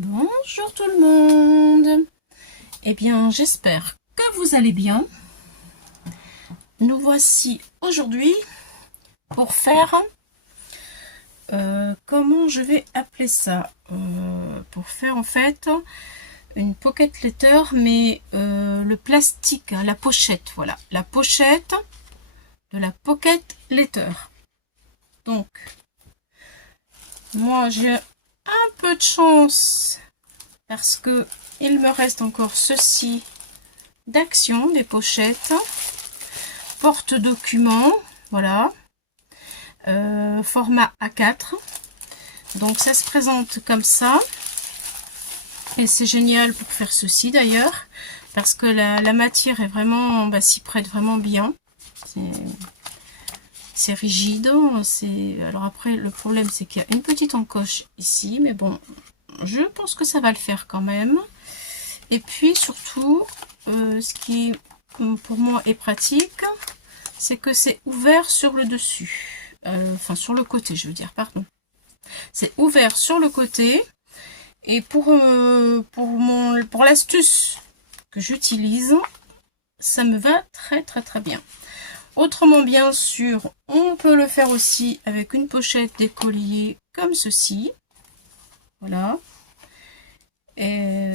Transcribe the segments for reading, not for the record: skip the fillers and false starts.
Bonjour tout le monde. Eh bien, j'espère que vous allez bien. Nous voici aujourd'hui pour faire, comment je vais appeler ça, pour faire en fait une pocket letter, mais le plastique, hein, la pochette, voilà, la pochette de la pocket letter. Donc, moi j'ai un peu de chance parce que il me reste encore ceci d'Action, des pochettes, porte-documents, voilà, format A4. Donc ça se présente comme ça, et c'est génial pour faire ceci d'ailleurs, parce que la matière est vraiment, s'y prête vraiment bien. C'est rigide, alors après le problème c'est qu'il y a une petite encoche ici, mais bon, je pense que ça va le faire quand même. Et puis surtout, ce qui pour moi est pratique, c'est que c'est ouvert sur le dessus, enfin sur le côté, je veux dire, pardon. C'est ouvert sur le côté, et pour l'astuce que j'utilise, ça me va très très très bien. Autrement, bien sûr, on peut le faire aussi avec une pochette d'écolier comme ceci. Voilà. Et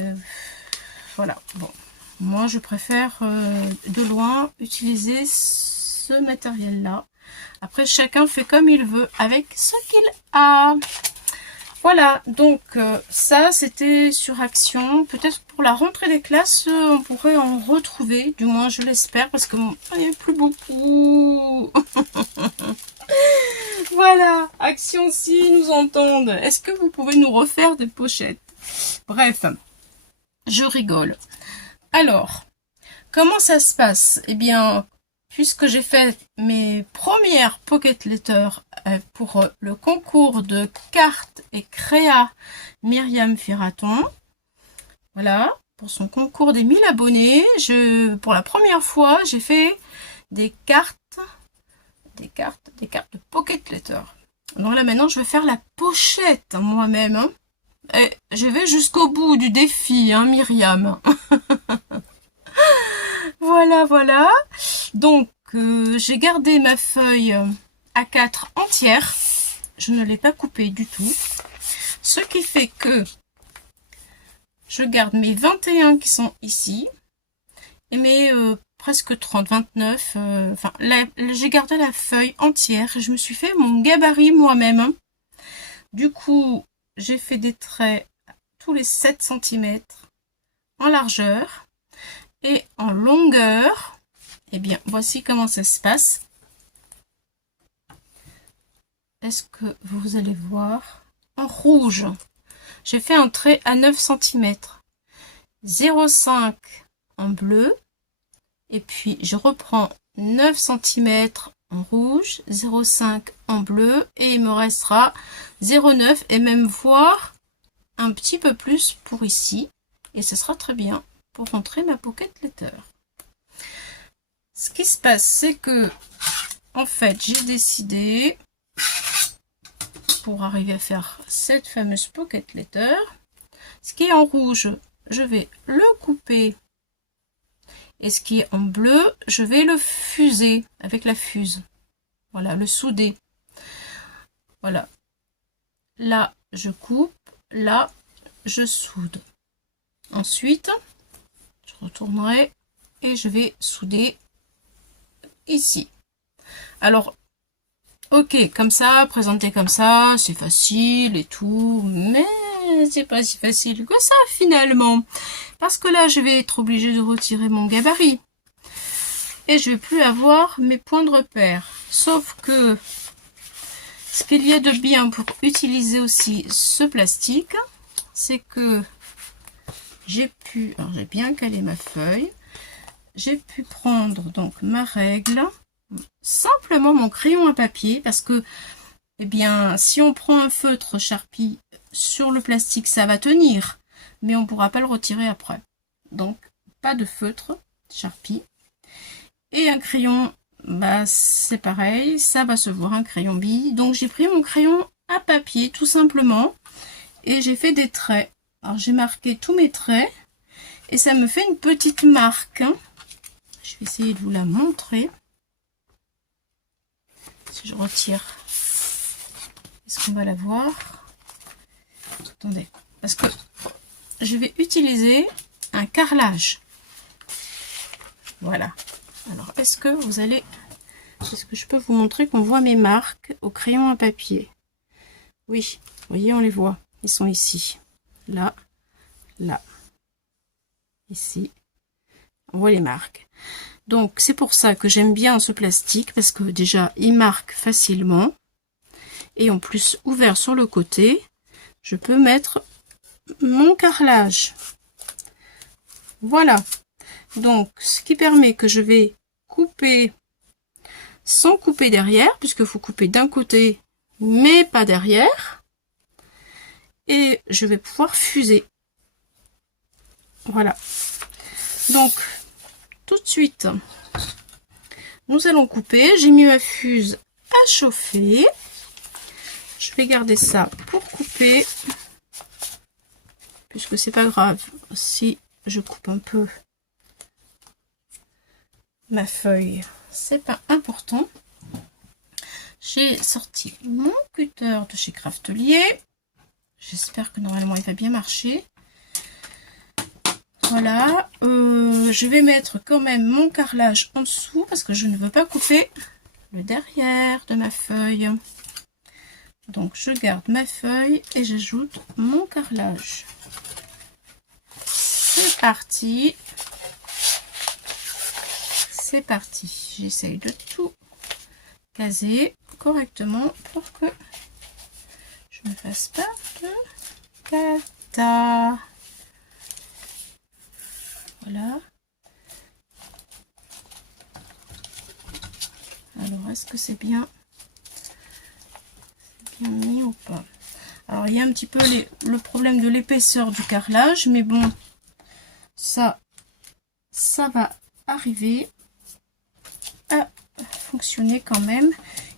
voilà. Bon, moi je préfère de loin utiliser ce matériel-là. Après, chacun fait comme il veut avec ce qu'il a. Voilà, donc ça c'était sur Action. Peut-être pour la rentrée des classes, on pourrait en retrouver, du moins je l'espère, parce que bon, il n'y a plus beaucoup. Voilà, Action, si nous entendent, est-ce que vous pouvez nous refaire des pochettes? Bref, je rigole. Alors, comment ça se passe? Eh bien, puisque j'ai fait mes premières pocket letters pour le concours de cartes et créa Myriam Firaton, voilà, pour son concours des 1000 abonnés, pour la première fois, j'ai fait des cartes de pocket letters. Donc là, maintenant, je vais faire la pochette moi-même. Hein. Et je vais jusqu'au bout du défi, hein, Myriam. Voilà, voilà. Donc, j'ai gardé ma feuille A4 entière. Je ne l'ai pas coupée du tout. Ce qui fait que je garde mes 21 qui sont ici. Et mes presque 30, 29. Enfin, j'ai gardé la feuille entière. Je me suis fait mon gabarit moi-même. Du coup, j'ai fait des traits tous les 7 cm en largeur. Et en longueur, eh bien, voici comment ça se passe. Est-ce que vous allez voir? En rouge, j'ai fait un trait à 9 cm. 0,5 en bleu. Et puis, je reprends 9 cm en rouge, 0,5 en bleu. Et il me restera 0,9 et même voire un petit peu plus pour ici. Et ce sera très bien pour rentrer ma pocket letter. Ce qui se passe, c'est que, en fait, j'ai décidé, pour arriver à faire cette fameuse pocket letter, ce qui est en rouge, je vais le couper. Et ce qui est en bleu, je vais le fuser avec la fuse. Voilà, le souder. Voilà. Là, je coupe. Là, je soude. Ensuite, je retournerai et je vais souder ici. Alors, ok, comme ça, présenté comme ça, c'est facile et tout, mais c'est pas si facile que ça finalement. Parce que là, je vais être obligée de retirer mon gabarit. Et je vais plus avoir mes points de repère. Sauf que, ce qu'il y a de bien pour utiliser aussi ce plastique, c'est que j'ai bien calé ma feuille, j'ai pu prendre donc ma règle, simplement mon crayon à papier, parce que, eh bien, si on prend un feutre Sharpie sur le plastique, ça va tenir, mais on ne pourra pas le retirer après. Donc, pas de feutre Sharpie. Et un crayon, c'est pareil, ça va se voir, un crayon bille. Donc, j'ai pris mon crayon à papier, tout simplement, et j'ai fait des traits. Alors j'ai marqué tous mes traits et ça me fait une petite marque, hein. Je vais essayer de vous la montrer. Si je retire, est-ce qu'on va la voir? Attendez, parce que je vais utiliser un carrelage. Voilà. Alors, est-ce que je peux vous montrer qu'on voit mes marques au crayon à papier? Oui, vous voyez, on les voit. Ils sont ici. Là, là, ici. On voit les marques. Donc, c'est pour ça que j'aime bien ce plastique, parce que déjà, il marque facilement. Et en plus, ouvert sur le côté, je peux mettre mon carrelage. Voilà. Donc, ce qui permet que je vais couper sans couper derrière, puisqu'il faut couper d'un côté, mais pas derrière. Et je vais pouvoir fuser. Voilà. Donc, tout de suite, nous allons couper. J'ai mis ma fuse à chauffer. Je vais garder ça pour couper, puisque c'est pas grave si je coupe un peu ma feuille, c'est pas important. J'ai sorti mon cutter de chez Craftelier. J'espère que normalement il va bien marcher. Voilà, je vais mettre quand même mon carrelage en dessous parce que je ne veux pas couper le derrière de ma feuille. Donc je garde ma feuille et j'ajoute mon carrelage. C'est parti. C'est parti. J'essaye de tout caser correctement pour que je ne fasse pas de cata. Voilà. Alors, est-ce que c'est bien mis ou pas? Alors, il y a un petit peu le problème de l'épaisseur du carrelage, mais bon, ça va arriver à fonctionner quand même.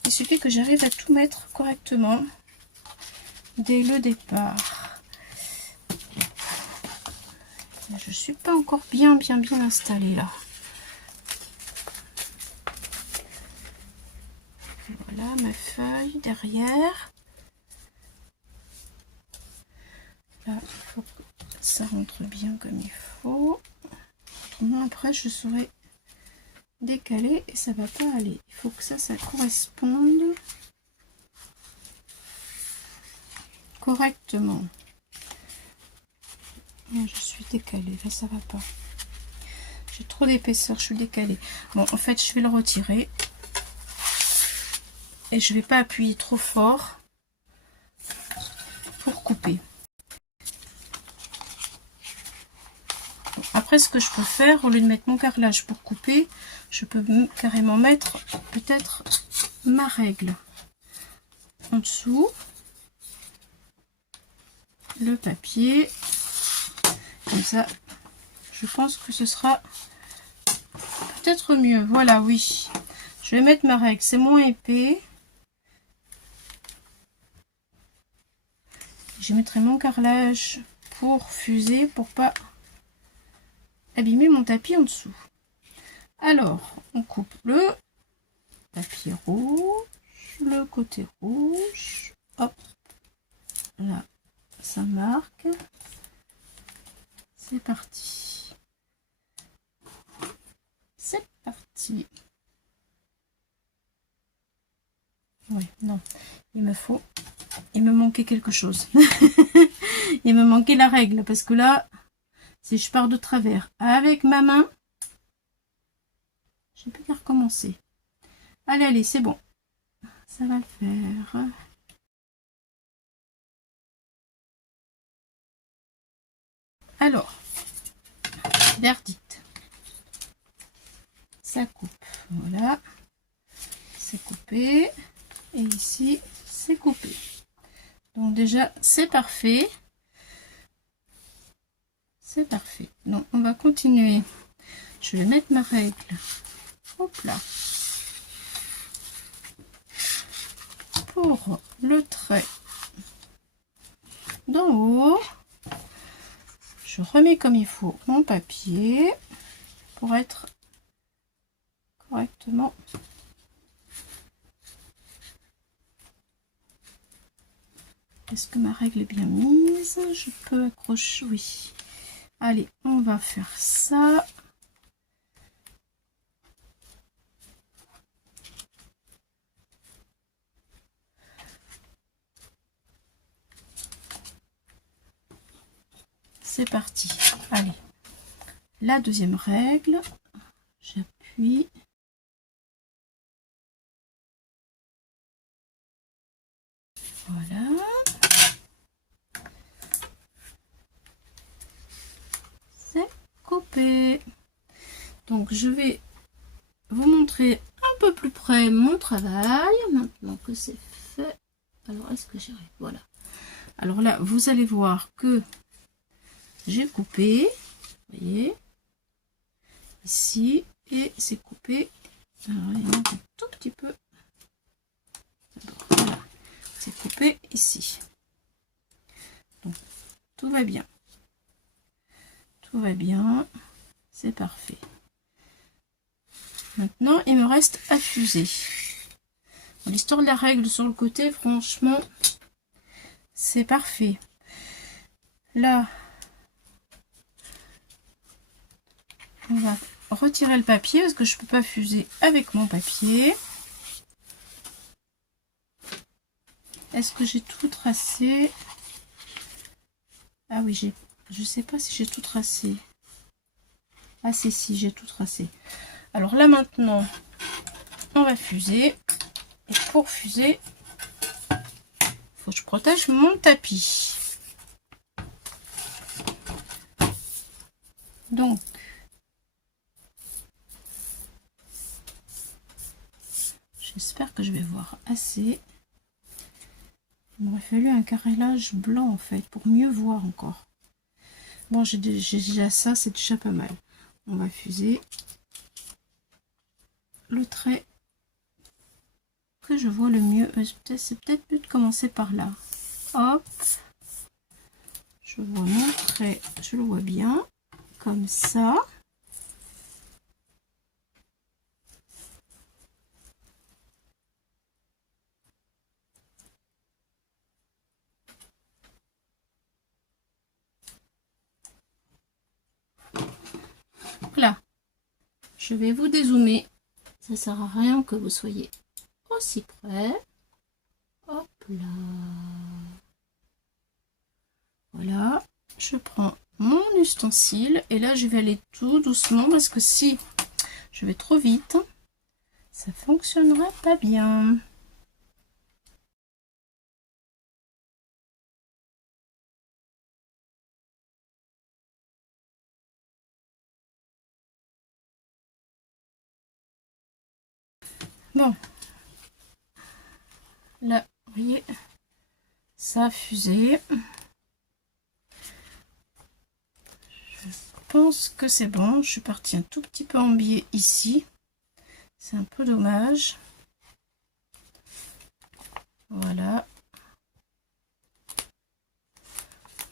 Il suffit que j'arrive à tout mettre correctement dès le départ. Je suis pas encore bien installée là. Voilà ma feuille derrière. Là, il faut que ça rentre bien comme il faut. Autrement, après, je saurais décaler et ça va pas aller. Il faut que ça corresponde correctement. Là, je suis décalée. Là, ça va pas. J'ai trop d'épaisseur, je suis décalée. Bon, en fait, je vais le retirer. Et je vais pas appuyer trop fort pour couper. Après, ce que je peux faire, au lieu de mettre mon carrelage pour couper, je peux carrément mettre peut-être ma règle en dessous, le papier, comme ça, je pense que ce sera peut-être mieux. Voilà, oui, je vais mettre ma règle, c'est moins épais. Je mettrai mon carrelage pour fuser, pour pas abîmer mon tapis en dessous. Alors, on coupe le papier rouge, le côté rouge, hop, là, ça marque. C'est parti. C'est parti. Oui, non, il me manquait quelque chose. Il me manquait la règle, parce que là, si je pars de travers avec ma main, j'ai plus qu'à recommencer. Allez, c'est bon. Ça va le faire. Alors, verdict. Ça coupe. Voilà. C'est coupé. Et ici, c'est coupé. Donc déjà, c'est parfait. C'est parfait. Donc, on va continuer. Je vais mettre ma règle. Hop là. Pour le trait d'en haut. Je remets comme il faut mon papier pour être correctement. Est-ce que ma règle est bien mise? Je peux accrocher, oui. Allez, on va faire ça. C'est parti. Allez, la deuxième règle, j'appuie. Voilà. C'est coupé. Donc je vais vous montrer un peu plus près mon travail maintenant que c'est fait. Alors est-ce que j'arrive? Voilà. Alors là, vous allez voir que j'ai coupé, vous voyez, ici, et c'est coupé. Alors, il manque un tout petit peu. Voilà, c'est coupé ici. Donc, tout va bien. Tout va bien. C'est parfait. Maintenant, il me reste à fuser. L'histoire de la règle sur le côté, franchement, c'est parfait. Là, on va retirer le papier parce que je ne peux pas fuser avec mon papier. Est-ce que j'ai tout tracé? Ah oui, je sais pas si j'ai tout tracé. Ah si, j'ai tout tracé. Alors là maintenant, on va fuser. Et pour fuser, il faut que je protège mon tapis. Donc, j'espère que je vais voir assez. Il m'aurait fallu un carrelage blanc en fait, pour mieux voir encore. Bon, j'ai déjà ça, c'est déjà pas mal. On va fuser le trait que je vois le mieux. C'est peut-être mieux de commencer par là. Hop. Je vois mon trait, je le vois bien. Comme ça. Donc là, je vais vous dézoomer. Ça sert à rien que vous soyez aussi près. Hop là. Voilà. Je prends mon ustensile et là je vais aller tout doucement parce que si je vais trop vite, ça fonctionnera pas bien. Bon. Là, vous voyez, ça a fusé. Je pense que c'est bon. Je suis partie un tout petit peu en biais ici. C'est un peu dommage. Voilà.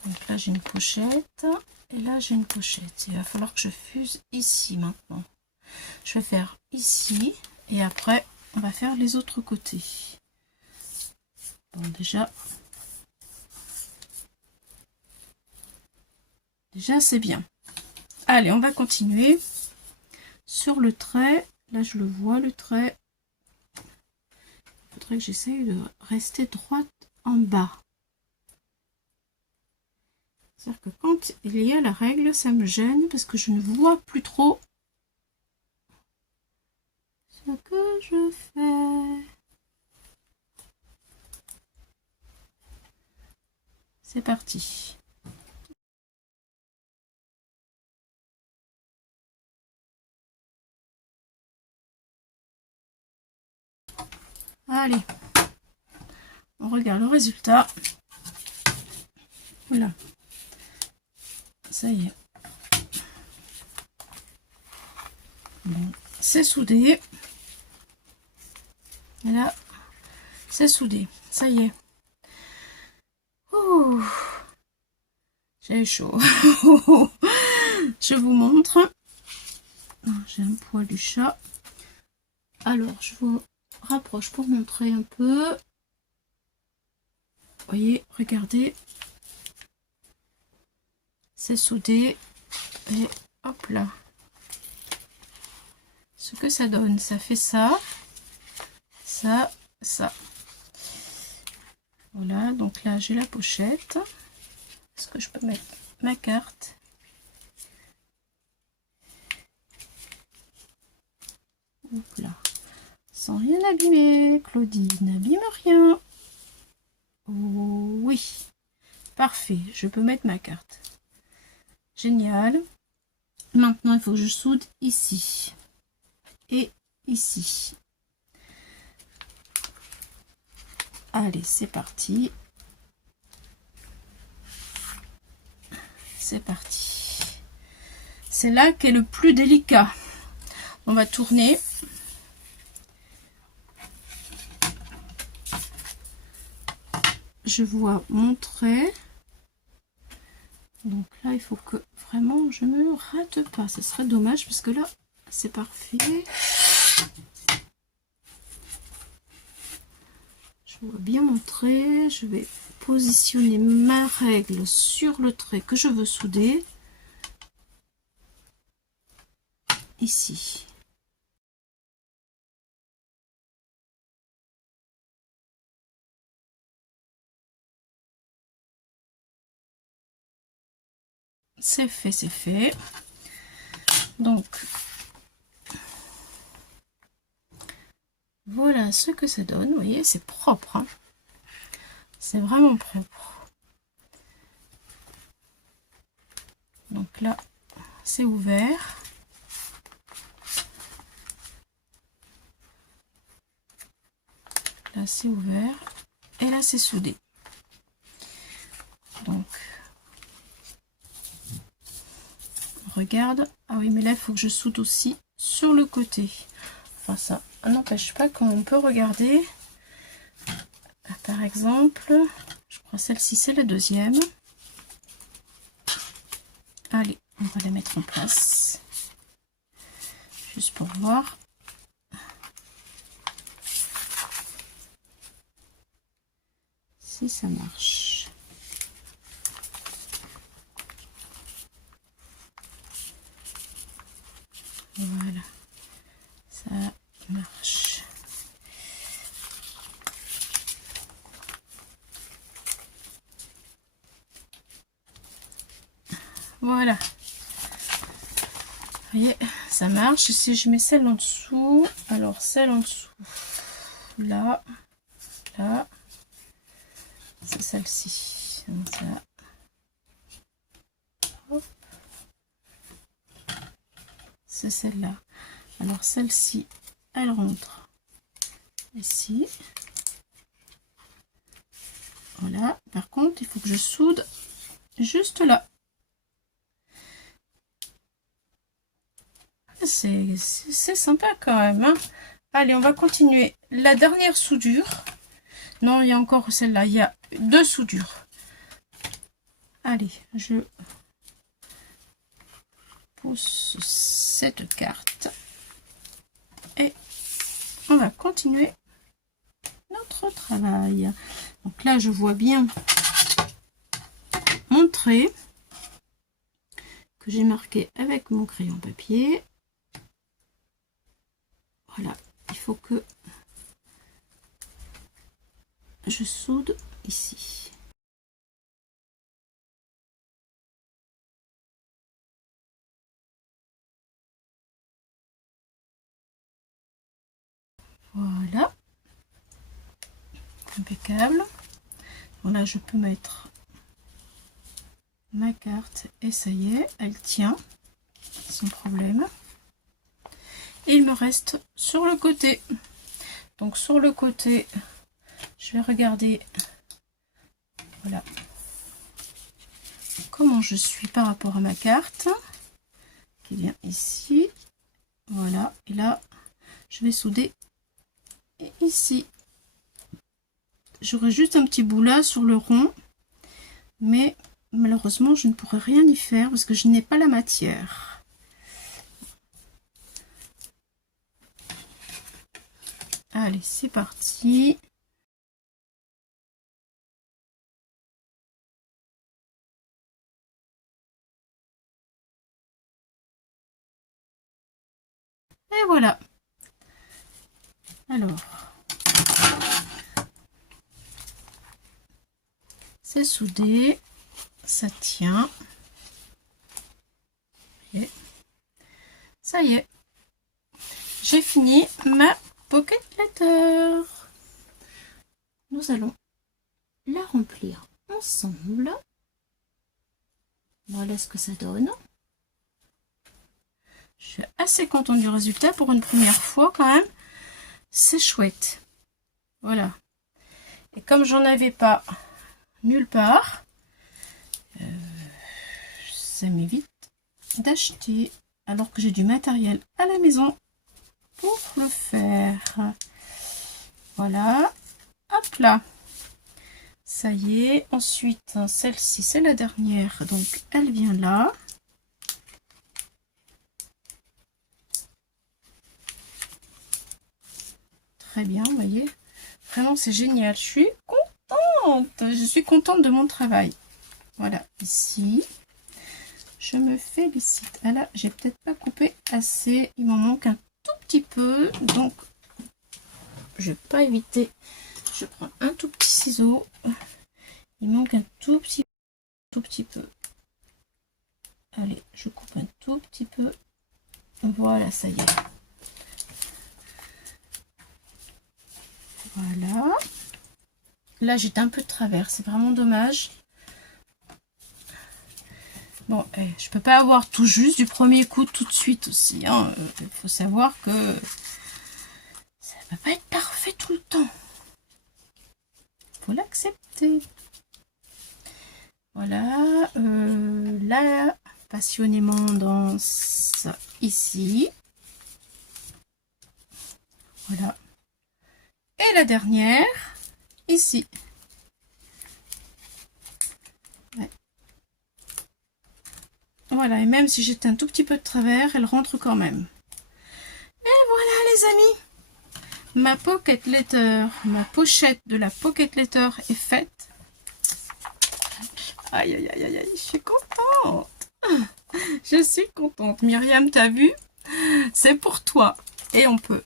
Donc là, j'ai une pochette. Et là, j'ai une pochette. Il va falloir que je fuse ici maintenant. Je vais faire ici. Et après, on va faire les autres côtés. Bon, déjà c'est bien. Allez, on va continuer sur le trait. Là, je le vois, le trait. Il faudrait que j'essaye de rester droite en bas. C'est-à-dire que quand il y a la règle, ça me gêne parce que je ne vois plus trop ce que je fais. C'est parti. Allez, on regarde le résultat. Voilà. Ça y est. Bon, c'est soudé. Et là, c'est soudé. Ça y est. Ouh. J'ai chaud. Je vous montre. J'ai un poil du chat. Alors, je vous rapproche pour montrer un peu. Vous voyez, regardez. C'est soudé. Et hop là. Ce que ça donne, ça fait ça. Ça, ça. Voilà, donc là, j'ai la pochette. Est-ce que je peux mettre ma carte? Hop là. Sans rien abîmer. Claudie n'abîme rien. Oui. Parfait. Je peux mettre ma carte. Génial. Maintenant, il faut que je soude ici. Et ici. Allez, c'est parti. C'est parti. C'est là qu'est le plus délicat. On va tourner. Je vois mon trait. Donc là, il faut que vraiment je me rate pas. Ce serait dommage parce que là, c'est parfait. Je vois bien mon trait. Je vais positionner ma règle sur le trait que je veux souder. Ici. C'est fait, c'est fait. Donc, voilà ce que ça donne. Vous voyez, c'est propre. Hein. C'est vraiment propre. Donc là, c'est ouvert. Là, c'est ouvert. Et là, c'est soudé. Donc, on regarde. Ah oui, mais là, il faut que je soude aussi sur le côté. Enfin, ça n'empêche pas qu'on peut regarder. Par exemple, je crois celle-ci, c'est la deuxième. Allez, on va la mettre en place. Juste pour voir. Si ça marche. Voilà. Ça marche. Voilà. Vous voyez, ça marche. Si je mets celle en dessous, alors celle en dessous, là, là, c'est celle-ci. C'est celle-là. Alors celle-ci, elle rentre ici. Voilà. Par contre, il faut que je soude juste là. C'est sympa quand même. Hein. Allez, on va continuer. La dernière soudure. Non, il y a encore celle-là. Il y a deux soudures. Allez, je pousse cette carte. Et on va continuer notre travail. Donc là, je vois bien mon trait que j'ai marqué avec mon crayon papier. Voilà, il faut que je soude ici. Voilà, impeccable. Voilà, je peux mettre ma carte et ça y est, elle tient sans problème. Et il me reste sur le côté. Donc sur le côté, je vais regarder, voilà, comment je suis par rapport à ma carte qui vient ici. Voilà, et là, je vais souder ici. J'aurai juste un petit bout là sur le rond, mais malheureusement, je ne pourrai rien y faire parce que je n'ai pas la matière. Allez, c'est parti. Et voilà. Alors, c'est soudé, ça tient. Et ça y est, j'ai fini ma pocket letter. Nous allons la remplir ensemble. Voilà ce que ça donne. Je suis assez contente du résultat pour une première fois quand même. C'est chouette. Voilà. Et comme j'en avais pas nulle part, ça m'évite d'acheter alors que j'ai du matériel à la maison pour le faire. Voilà. Hop là. Ça y est. Ensuite, celle-ci, c'est la dernière. Donc, elle vient là. Très bien, vous voyez. Vraiment, c'est génial. Je suis contente. Je suis contente de mon travail. Voilà, ici. Je me félicite. Ah là, j'ai peut-être pas coupé assez. Il m'en manque un tout petit peu. Donc, je vais pas éviter. Je prends un tout petit ciseau. Il manque un tout petit peu. Allez, je coupe un tout petit peu. Voilà, ça y est. Voilà. Là, j'étais un peu de travers. C'est vraiment dommage. Bon, je peux pas avoir tout juste du premier coup tout de suite aussi. Hein. Il faut savoir que ça ne va pas être parfait tout le temps. Il faut l'accepter. Voilà. Là, passionnément danse ici. Voilà. Et la dernière, ici. Ouais. Voilà, et même si j'étais un tout petit peu de travers, elle rentre quand même. Et voilà les amis, ma pocket letter, ma pochette de la pocket letter est faite. Aïe aïe aïe aïe, je suis contente. Je suis contente. Myriam, t'as vu? C'est pour toi. Et on peut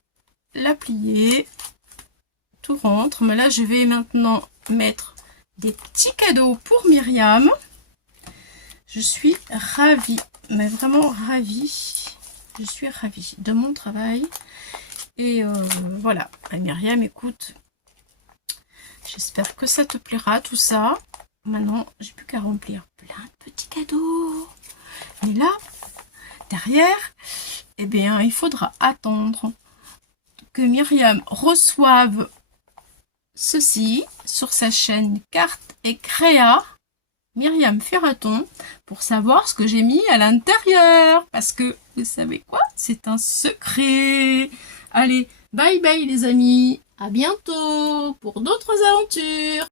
la plier. Tout rentre. Mais là, je vais maintenant mettre des petits cadeaux pour Myriam. Je suis ravie, mais vraiment ravie. Je suis ravie de mon travail. Et voilà. Myriam, écoute, j'espère que ça te plaira tout ça. Maintenant, j'ai plus qu'à remplir plein de petits cadeaux. Et là, derrière, eh bien, il faudra attendre que Myriam reçoive ceci sur sa chaîne Carte et Créa. Myriam Ferraton, pour savoir ce que j'ai mis à l'intérieur. Parce que, vous savez quoi? C'est un secret. Allez, bye bye les amis. À bientôt pour d'autres aventures.